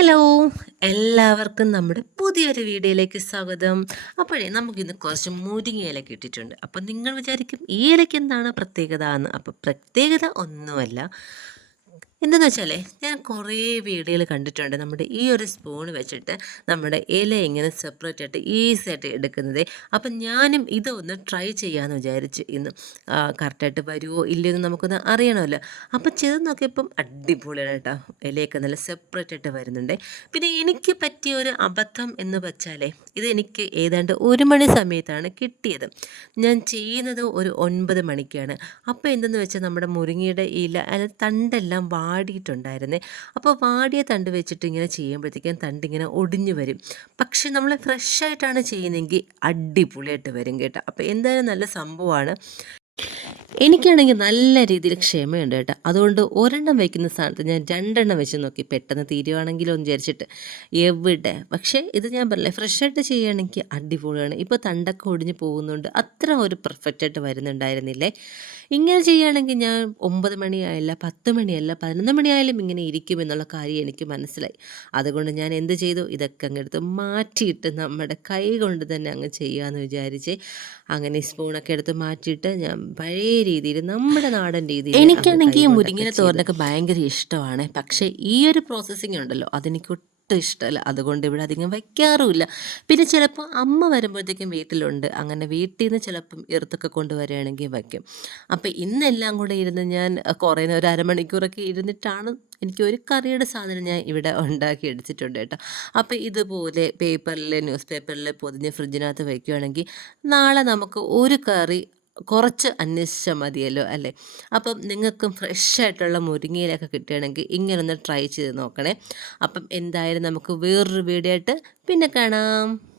Hello! എല്ലാവർക്കും നമ്മുടെ പുതിയൊരു വീഡിയോയിലേക്ക് സ്വാഗതം. അപ്പോഴേ നമുക്കിന്ന് കുറച്ച് മുരിങ്ങ ഇല കിട്ടിയിട്ടുണ്ട്. അപ്പം നിങ്ങൾ വിചാരിക്കും ഈ ഇലയ്ക്ക് എന്താണ് പ്രത്യേകത എന്ന്. അപ്പോൾ പ്രത്യേകത ഒന്നുമല്ല. എന്താണെന്ന് വെച്ചാലേ ഞാൻ കുറേ വീഡിയോയിൽ കണ്ടിട്ടുണ്ട് നമ്മുടെ ഈ ഒരു സ്പൂൺ വെച്ചിട്ട് നമ്മുടെ ഇല ഇങ്ങനെ സെപ്പറേറ്റ് ആയിട്ട് ഈസി ആയിട്ട് എടുക്കുന്നത്. അപ്പം ഞാനും ഇതൊന്ന് ട്രൈ ചെയ്യാമെന്ന് വിചാരിച്ച് ഇന്ന്. കറക്റ്റായിട്ട് വരുമോ ഇല്ലയോ എന്ന് നമുക്കൊന്ന് അറിയണമല്ലോ. അപ്പം ചെയ്ത് നോക്കിയപ്പം അടിപൊളിയാണ് കേട്ടോ. ഇലയൊക്കെ നല്ല സെപ്പറേറ്റ് ആയിട്ട് വരുന്നുണ്ട്. പിന്നെ എനിക്ക് പറ്റിയ ഒരു അബദ്ധം എന്ന് വെച്ചാലേ ഇത് എനിക്ക് ഏതാണ്ട് 1 മണി സമയത്താണ് കിട്ടിയത്. ഞാൻ ചെയ്യുന്നത് ഒരു 9 മണിക്കാണ്. അപ്പോൾ എന്തെന്ന് വെച്ചാൽ നമ്മുടെ മുരിങ്ങയുടെ ഇല തണ്ടെല്ലാം വാടിയിട്ടുണ്ടായിരുന്നേ. അപ്പോൾ വാടിയ തണ്ട് വെച്ചിട്ട് ഇങ്ങനെ ചെയ്യുമ്പോഴത്തേക്കും തണ്ടിങ്ങനെ ഒടിഞ്ഞു വരും. പക്ഷെ നമ്മൾ ഫ്രഷായിട്ടാണ് ചെയ്യുന്നതെങ്കിൽ അടിപൊളിയായിട്ട് വരും കേട്ടോ. അപ്പോൾ എന്തായാലും നല്ല സംഭവമാണ്. എനിക്കാണെങ്കിൽ നല്ല രീതിയിൽ ക്ഷമയുണ്ട് കേട്ടോ. അതുകൊണ്ട് ഒരെണ്ണം വയ്ക്കുന്ന സ്ഥാനത്ത് ഞാൻ 2 വെച്ച് നോക്കി. പെട്ടെന്ന് തീരുവാണെങ്കിലോ എന്ന് വിചാരിച്ചിട്ട്. എവിടെ പക്ഷേ ഇത് ഞാൻ പറഞ്ഞില്ലേ ഫ്രഷായിട്ട് ചെയ്യുകയാണെങ്കിൽ അടിപൊളിയാണ്. ഇപ്പോൾ തണ്ടൊക്കെ ഒടിഞ്ഞ് പോകുന്നുണ്ട്. അത്ര ഒരു പെർഫെക്റ്റായിട്ട് വരുന്നുണ്ടായിരുന്നില്ലേ. ഇങ്ങനെ ചെയ്യുകയാണെങ്കിൽ ഞാൻ 9 മണിയായില്ല 10 മണിയല്ല 11 മണിയായാലും ഇങ്ങനെ ഇരിക്കുമെന്നുള്ള കാര്യം എനിക്ക് മനസ്സിലായി. അതുകൊണ്ട് ഞാൻ എന്ത് ചെയ്തു, ഇതൊക്കെ അങ്ങെടുത്ത് മാറ്റിയിട്ട് നമ്മുടെ കൈ കൊണ്ട് തന്നെ അങ്ങ് ചെയ്യാമെന്ന് വിചാരിച്ച് അങ്ങനെ സ്പൂണൊക്കെ എടുത്ത് മാറ്റിയിട്ട് ഞാൻ പഴയ രീതിയിൽ നമ്മുടെ നാടൻ രീതിയിൽ എനിക്കാണെങ്കിൽ മുരിങ്ങയില തോരനൊക്കെ ഭയങ്കര ഇഷ്ടമാണ്. പക്ഷേ ഈ ഒരു പ്രോസസ്സിംഗ് ഉണ്ടല്ലോ അതെനിക്ക് ഒട്ടും ഇഷ്ടമല്ല. അതുകൊണ്ട് ഇവിടെ അധികം വയ്ക്കാറുമില്ല. പിന്നെ ചിലപ്പോൾ അമ്മ വരുമ്പോഴത്തേക്കും വീട്ടിലുണ്ട്. അങ്ങനെ വീട്ടിൽ നിന്ന് ചിലപ്പം ഇറുത്തൊക്കെ കൊണ്ടുവരികയാണെങ്കിൽ വയ്ക്കും. അപ്പോൾ ഇന്നെല്ലാം കൂടെ ഇരുന്ന് ഞാൻ കുറേ ഒരു അരമണിക്കൂറൊക്കെ ഇരുന്നിട്ടാണ് എനിക്ക് ഒരു കറിയുടെ സാധനം ഞാൻ ഇവിടെ ഉണ്ടാക്കി എടുത്തിട്ടുണ്ട് കേട്ടോ. അപ്പോൾ ഇതുപോലെ പേപ്പറിൽ ന്യൂസ് പേപ്പറിൽ പൊതിഞ്ഞ് ഫ്രിഡ്ജിനകത്ത് വയ്ക്കുകയാണെങ്കിൽ നാളെ നമുക്ക് ഒരു കറി കുറച്ച് അന്വേഷിച്ചാൽ മതിയല്ലോ അല്ലേ. അപ്പം നിങ്ങൾക്കും ഫ്രഷ് ആയിട്ടുള്ള മുരിങ്ങയിലൊക്കെ കിട്ടുകയാണെങ്കിൽ ഇങ്ങനൊന്ന് ട്രൈ ചെയ്ത് നോക്കണേ. അപ്പം എന്തായാലും നമുക്ക് വേറൊരു വീഡിയോ ആയിട്ട് പിന്നെ കാണാം.